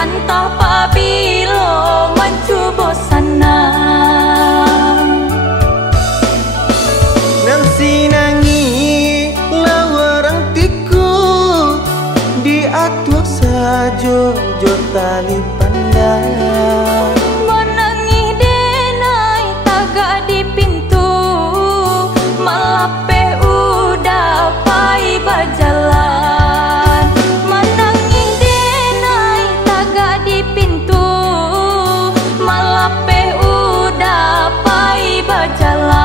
Antah pabilo mencubo sana Nang sinangi lawarang tiku di atuh sajo jo tali pandang menangi denai tagak di pintu malape udah pai bajalan menangi denai tagak di pintu malape udah pai bajalan.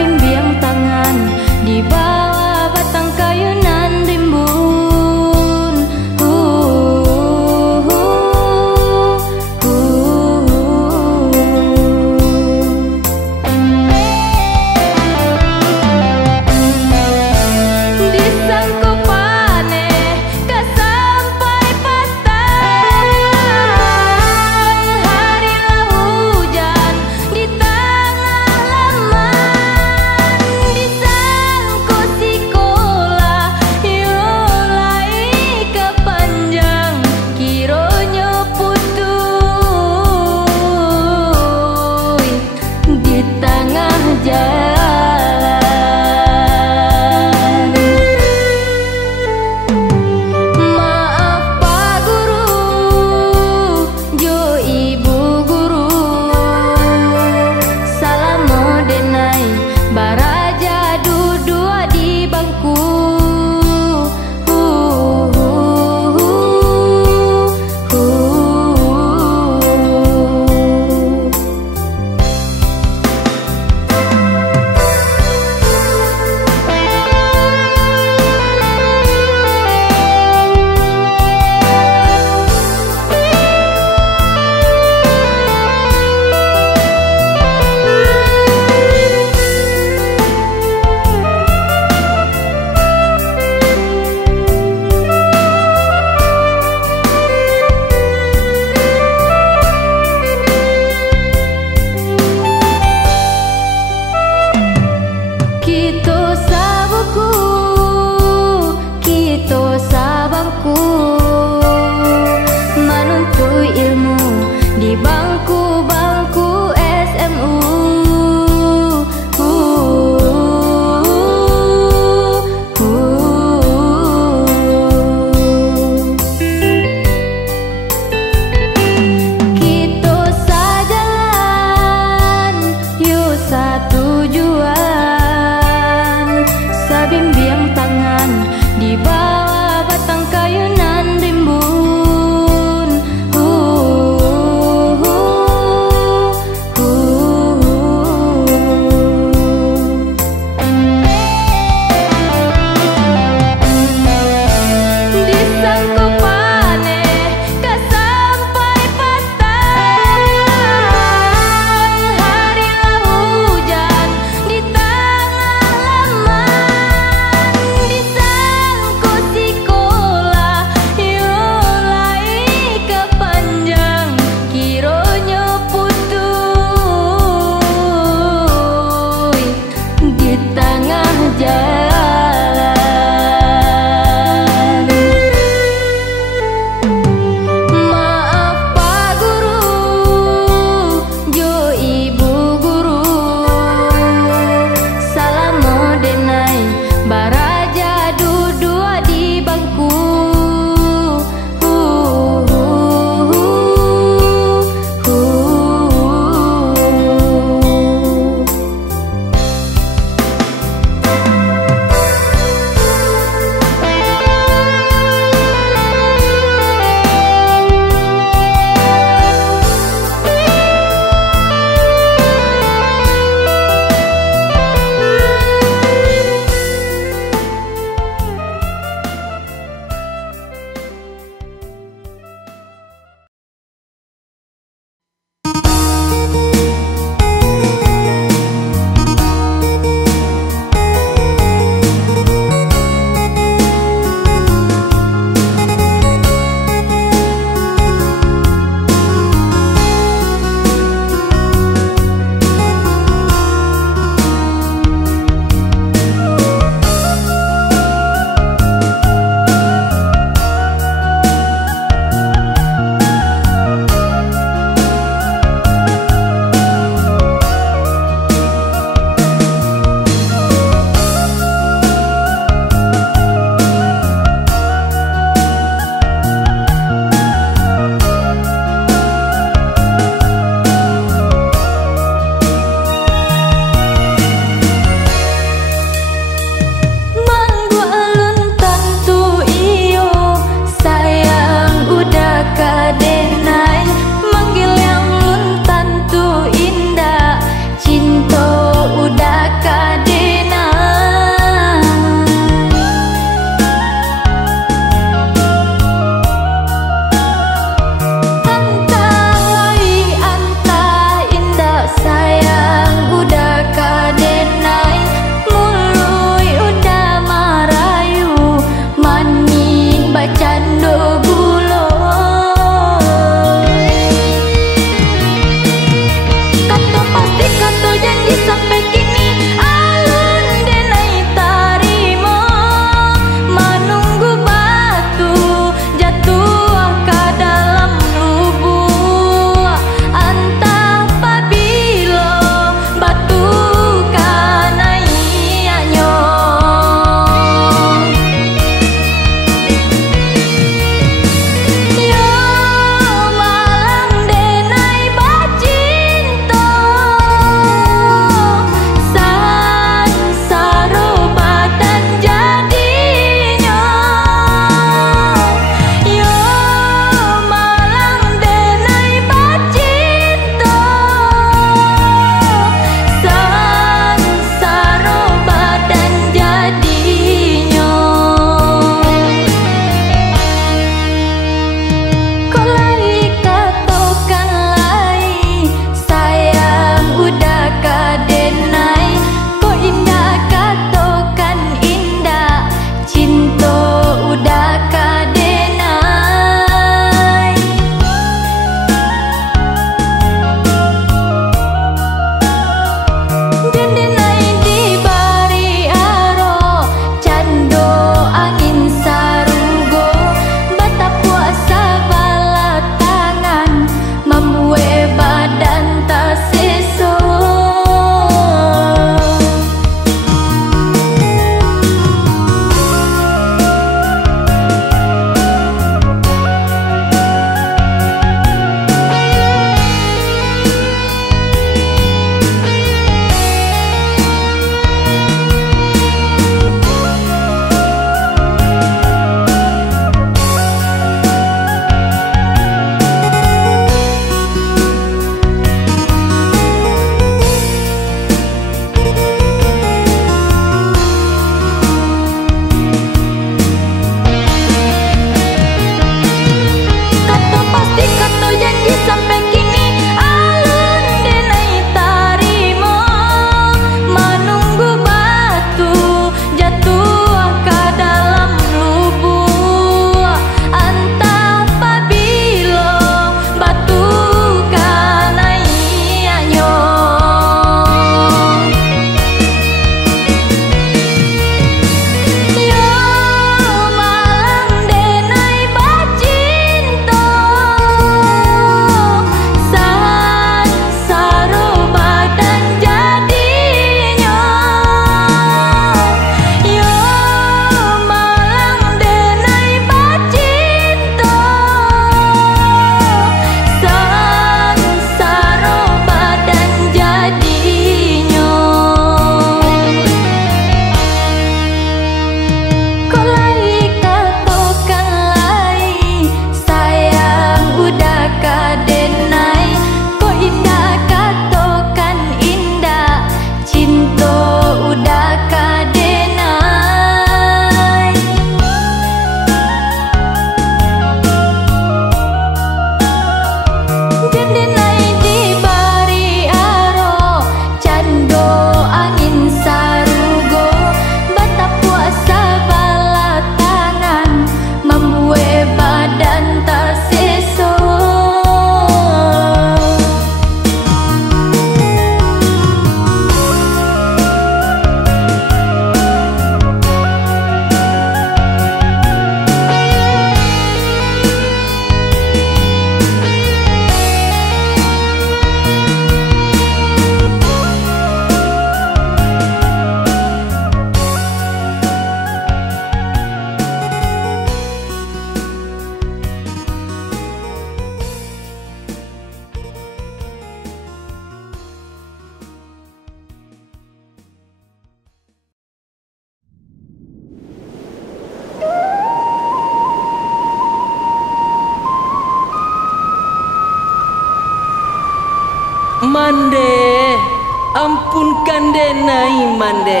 kandenai mande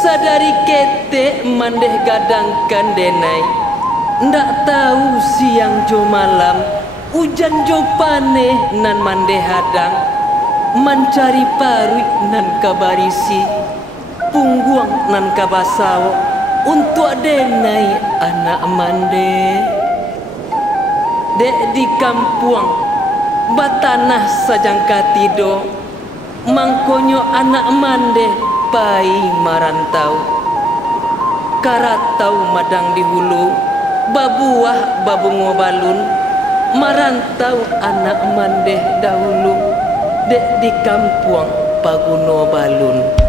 sadari kete mande gadang kandenai ndak tahu siang jo malam hujan jo paneh nan mande hadang mencari parui nan kabarisi pungguang nan kabasawo untuk denai anak mande dek di kampung batanah sajang katido mangkonyo anak mande pai marantau karatau madang di hulu babuah babungo balun marantau anak mande dahulu dek di kampung paguno balun.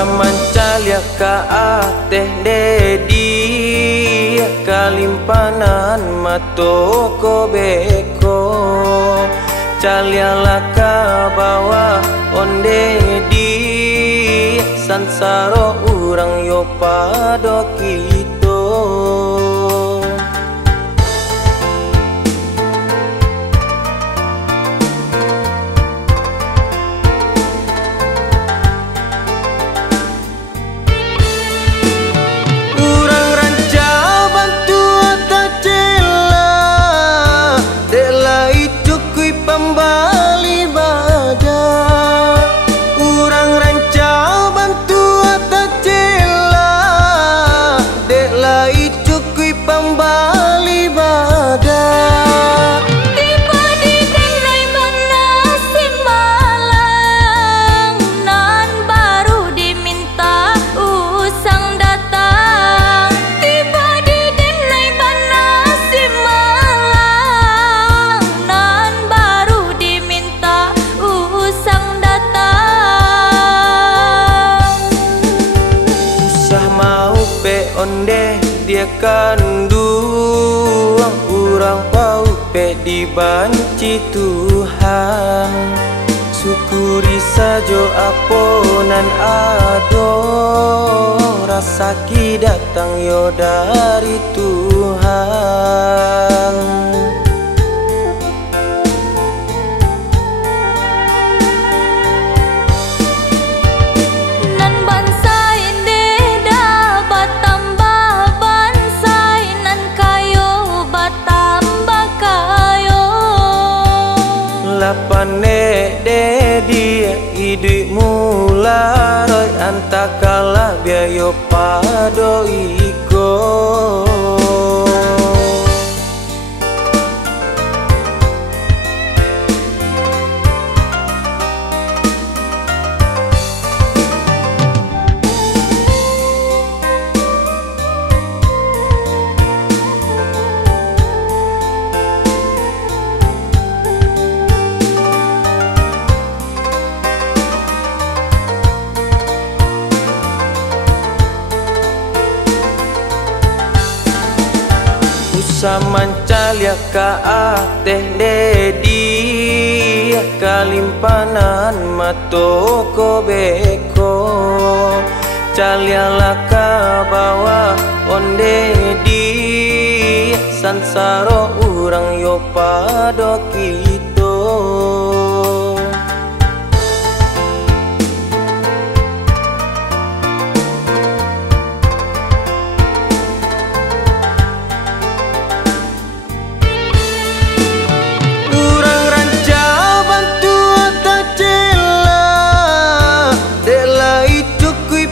Mancalya ka ateh dedi kalimpanan matoko beko calya ka bawa onde di sansaro urang yo pado kito Pembali badan urang ranca bantu atacela dek lai cukui pembali badan tiba di denai mana si malang nan baru diminta usang datang tiba di denai mana si malang nan usang datang usah mau pe onde dia kanduang urang pau pe dibanci Tuhan syukuri sajo aponan ado rasa ki datang yo dari Tuhan. Lapane de dia idui mula roy antakala biayo pado iko Mancalya ka ateh dedi kalimpanan matoko beko calya ka bawa onde di sansaro urang yo pado kito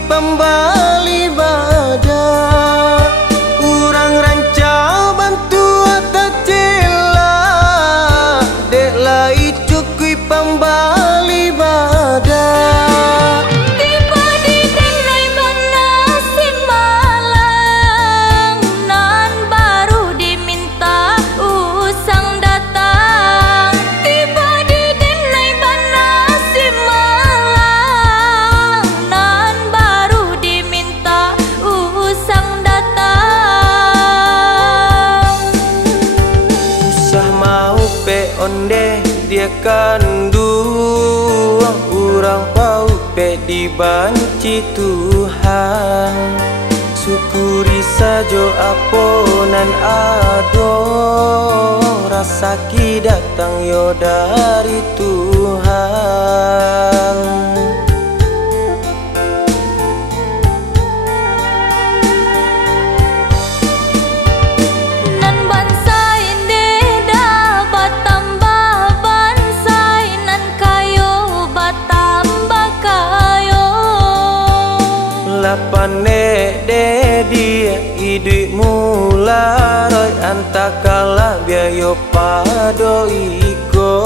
pembali badan urang ranca bantu atacela dek lai cukui pembali badan tiba di denai mana si malang nan baru diminta usang datang tiba di denai mana si malang nan diminta usang datang usah mau pe onde dia kanduang urang pau pe dibanci Tuhan syukuri sajo aponan ado rasa ki datang yo dari Tuhan. Lapane de dia idui mula roy antakala biayo pado iko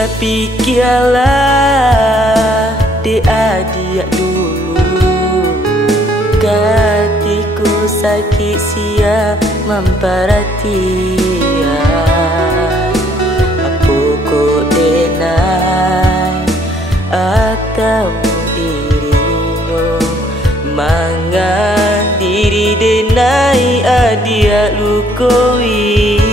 dia pikirlah de adik dulu, hatiku sakit sia memperhatian. Apa kok denai atau dirinya mangan diri denai adia lukoi.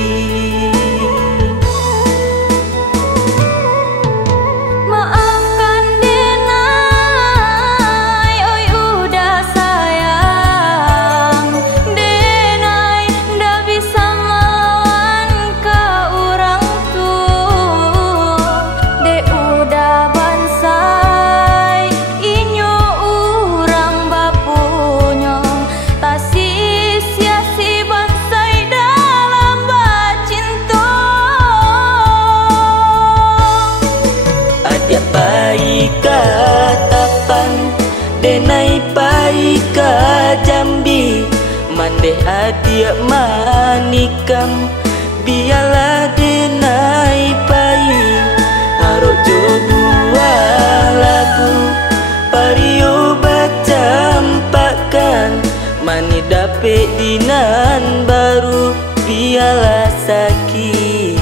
Denai pai ka Jambi, mande adia manikam, biarlah denai pai. Harok jo buah lagu, pario bacampakan, mani dapet dinan baru, biarlah sakit.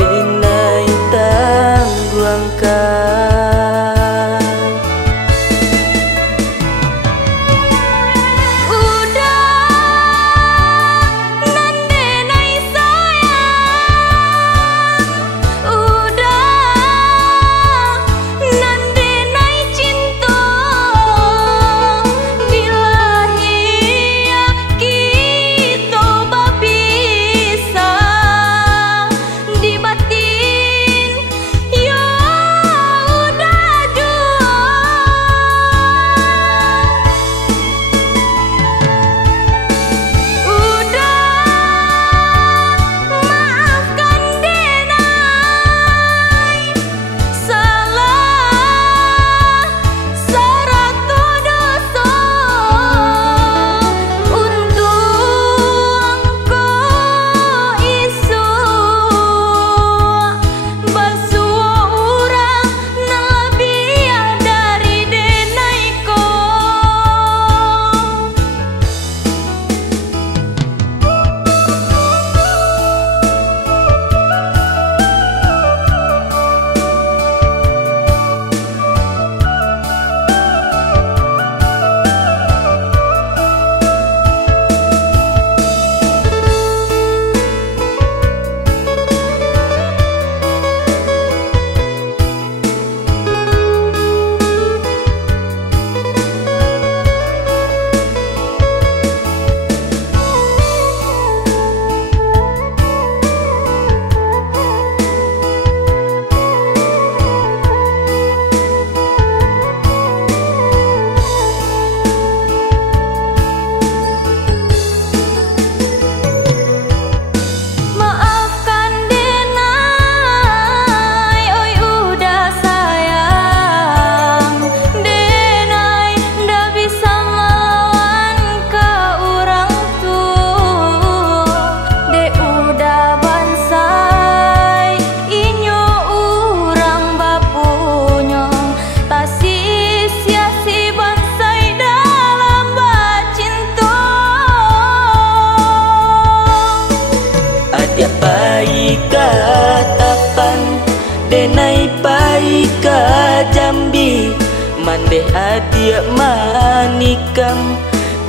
Denai tangguangkan. Denai pai ka Jambi, mande adia manikam,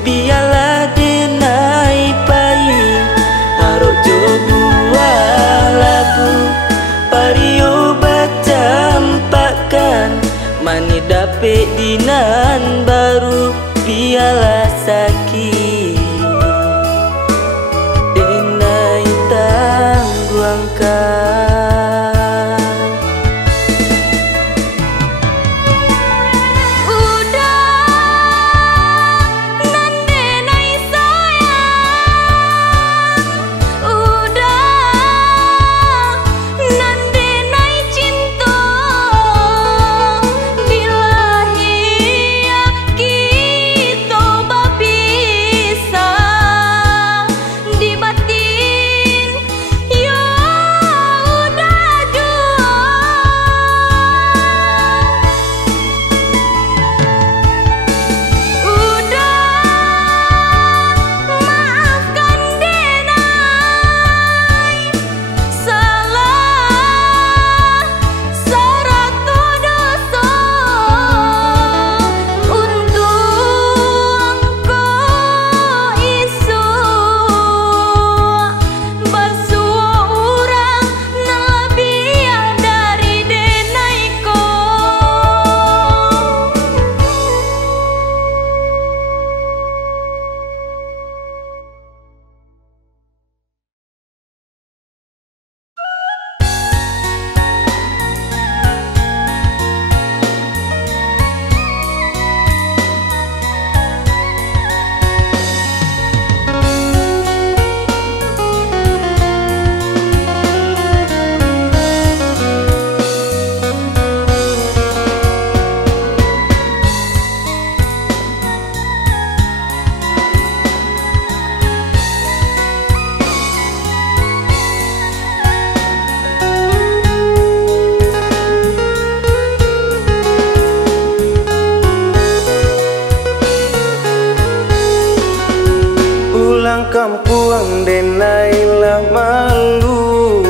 biarlah denai pai. Harok jo buah lagu, pario bacampakan, mani dapet dinan baru, biarlah sakit. Denai tangguangkan. Udah nan denai pulang denailah malu,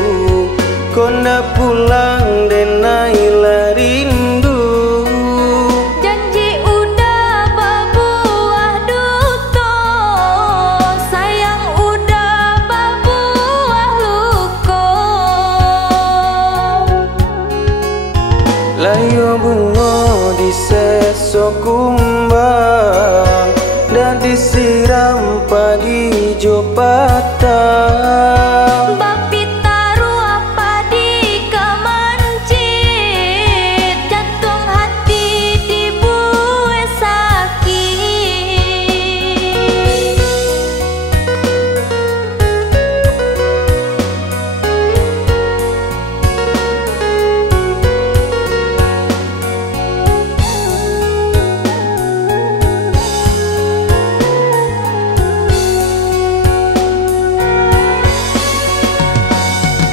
konda pulang denailah rindu. Janji udah berbuah duto, sayang udah berbuah luko. Layo bunga diseso kumbang dan disiram pagi jo patang. Bapi taruh apa di kemancit, jantung hati dibuat sakit.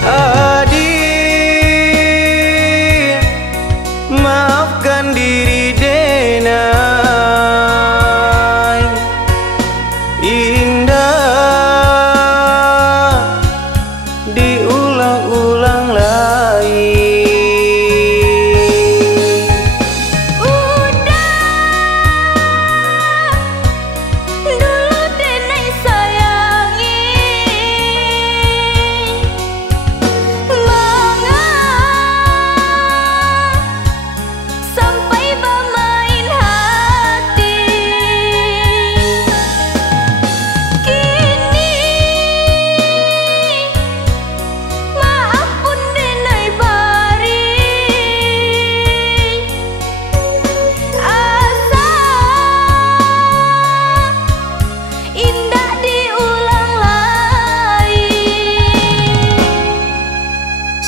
Adik, maafkan diri denai. Indah diulang-ulang lagi. Dulu denai sayangi, sampai bermain hati. Kini maaf pun denai bari, asa indah diulang lagi.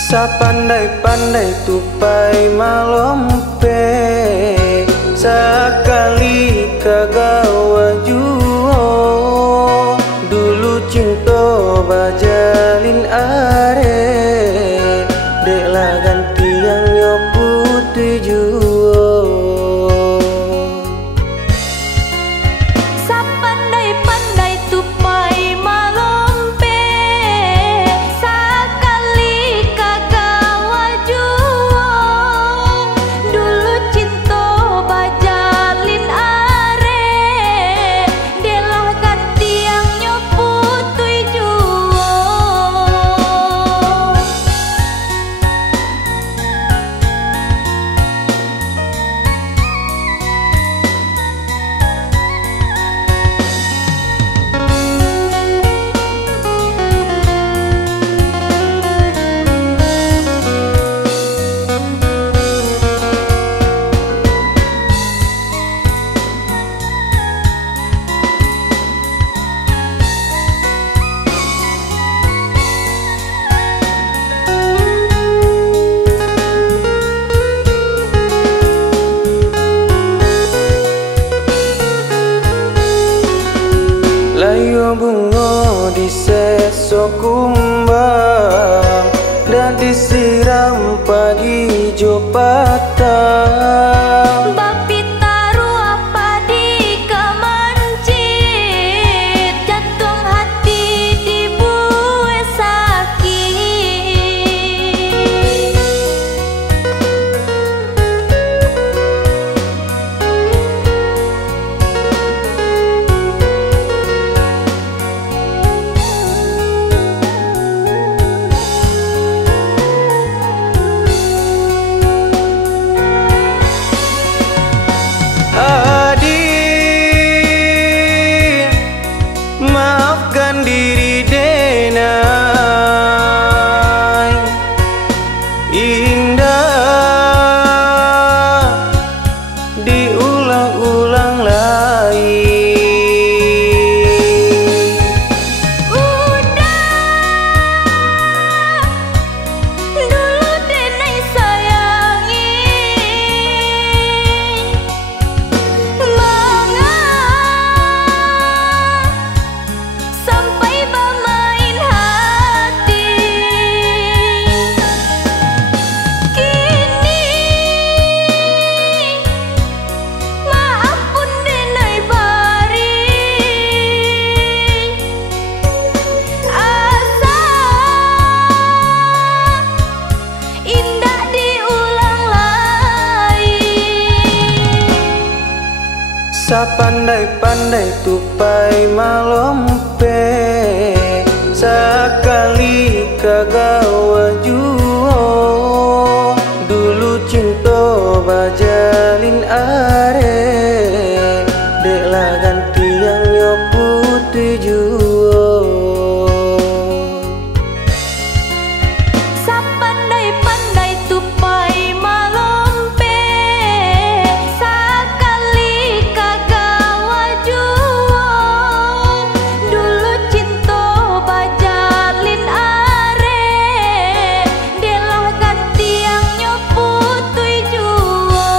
Sapandai-pandai tupai malompe, sekali kagawa juo. Dulu cinta bajalin are, deklah ganti yang nyoputi juo. Sapandai-pandai tupai malompe, sakali kagawa juo. Dulu cinta bajalin are, delah ganti yang nyoputui juo. Layo bunga diseso kumbang dan disiram pagi jo patang. Bapi taruh apa di kemancit, jantung hati dibuat sakit. Sapandai-pandai tupai malompe, sekali kagawa juo. Dulu cinta bajalin are, deklah ganti yang nyoputi juo. Sapandai-pandai tupai malompe, sakali kagawa juo. Dulu cinta bajalin are, delah ganti yang nyoputui juo.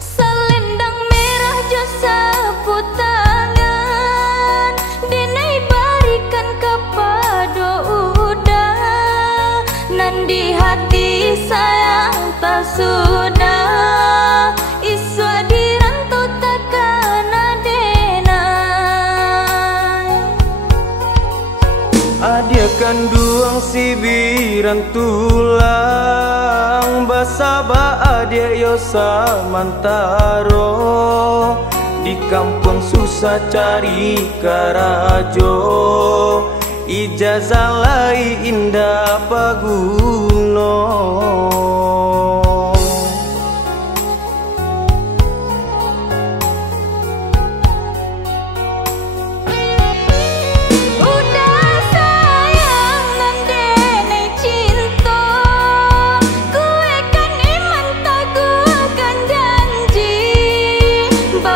Selendang merah jo sapu tangan, denai barikan kepada udah. Nan di hati sayang tak sudah, iswa di rantau takkan adenai. Adia kanduang sibiran tulang, basaba adia yo samantaro. Di kampung susah cari karajo, ijazah lai indah paguno. Udah sayang nan denai cinta, kue kan iman tak kan janji.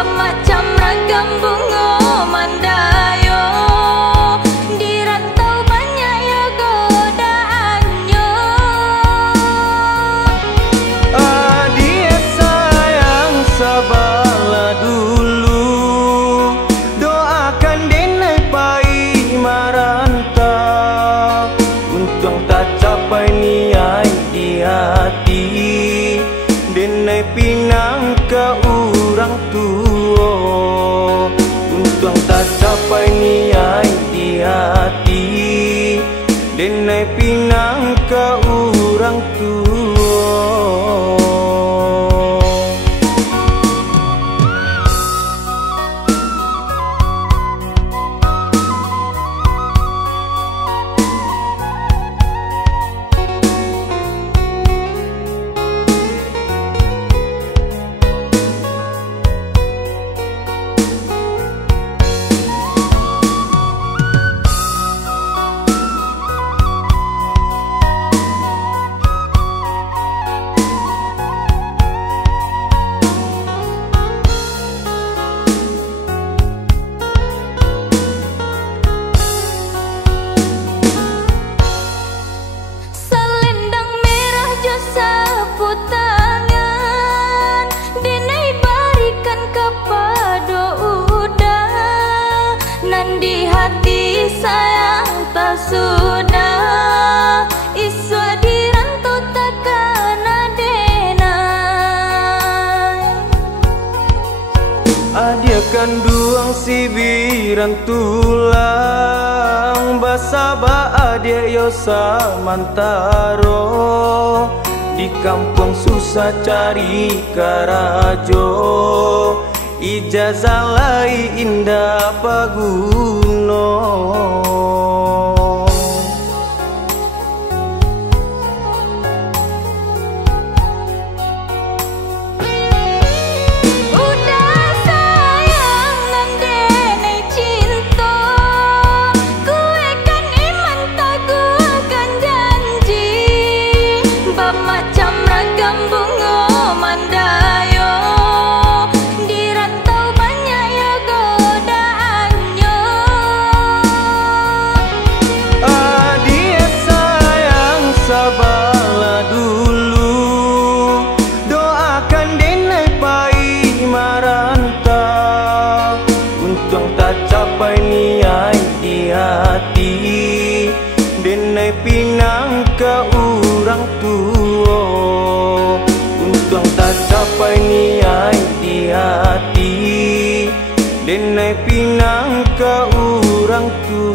Macam ragam bunga mandayo, di rantau banyak ya godaannya. Adia sayang sabarlah dulu, doakan denai pai marantau. Untung tak capai niai di hati, denai pinang ke orang tua. Untung tak capai niai di hati, denai pinang ke orang tua. Selendang merah jo sapu tangan, denai barikan kepada udah. Nan di hati sayang tak sudah, iswa di rantau takkan adenai. Adia kanduang sibiran tulang, basaba adia yo samantaro. Di kampung susah cari karajo, ijazah lai indah paguno. Udah sayang nan denai cinta, kue kan iman tak kan janji. Macam ragam bunga mandayo, di rantau denai pinang ke orang tua. Untung tak capai niat di hati, denai pinang ke orang tua.